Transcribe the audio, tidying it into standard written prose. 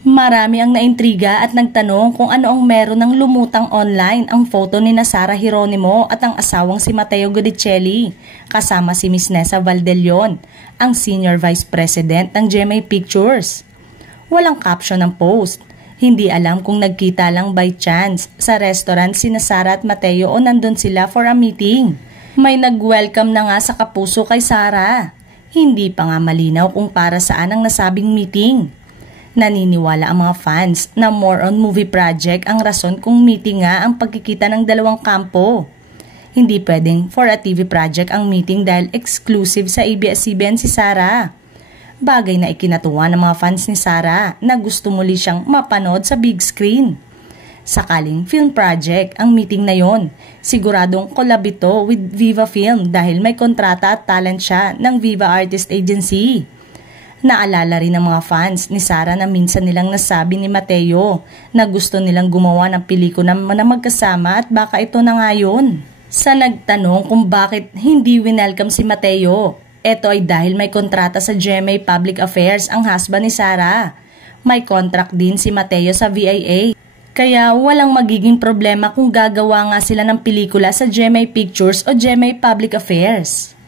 Marami ang naintriga at nagtanong kung ano ang meron ng lumutang online ang photo ni Sara Geronimo at ang asawang si Matteo Guidicelli kasama si Miss Nessa Valdellon, ang Senior Vice President ng GMA Pictures. Walang caption ng post. Hindi alam kung nagkita lang by chance sa restaurant sina Sara at Matteo o nandun sila for a meeting. May nag-welcome na nga sa kapuso kay Sara. Hindi pa nga malinaw kung para saan ang nasabing meeting. Naniniwala ang mga fans na more on movie project ang rason kung meeting nga ang pagkikita ng dalawang kampo. Hindi pwedeng for a TV project ang meeting dahil exclusive sa ABS-CBN si Sara. Bagay na ikinatuwa ng mga fans ni Sara na gusto muli siyang mapanood sa big screen. Sakaling film project ang meeting na yon, siguradong collab ito with Viva Film dahil may kontrata at talent siya ng Viva Artist Agency. Naalala rin ng mga fans ni Sara na minsan nilang nasabi ni Matteo na gusto nilang gumawa ng pelikula na magkasama at baka ito na nga yun. Sa nagtanong kung bakit hindi winelcome si Matteo, ito ay dahil may kontrata sa GMA Public Affairs ang husband ni Sara. May contract din si Matteo sa VIA. Kaya walang magiging problema kung gagawa nga sila ng pelikula sa GMA Pictures o GMA Public Affairs.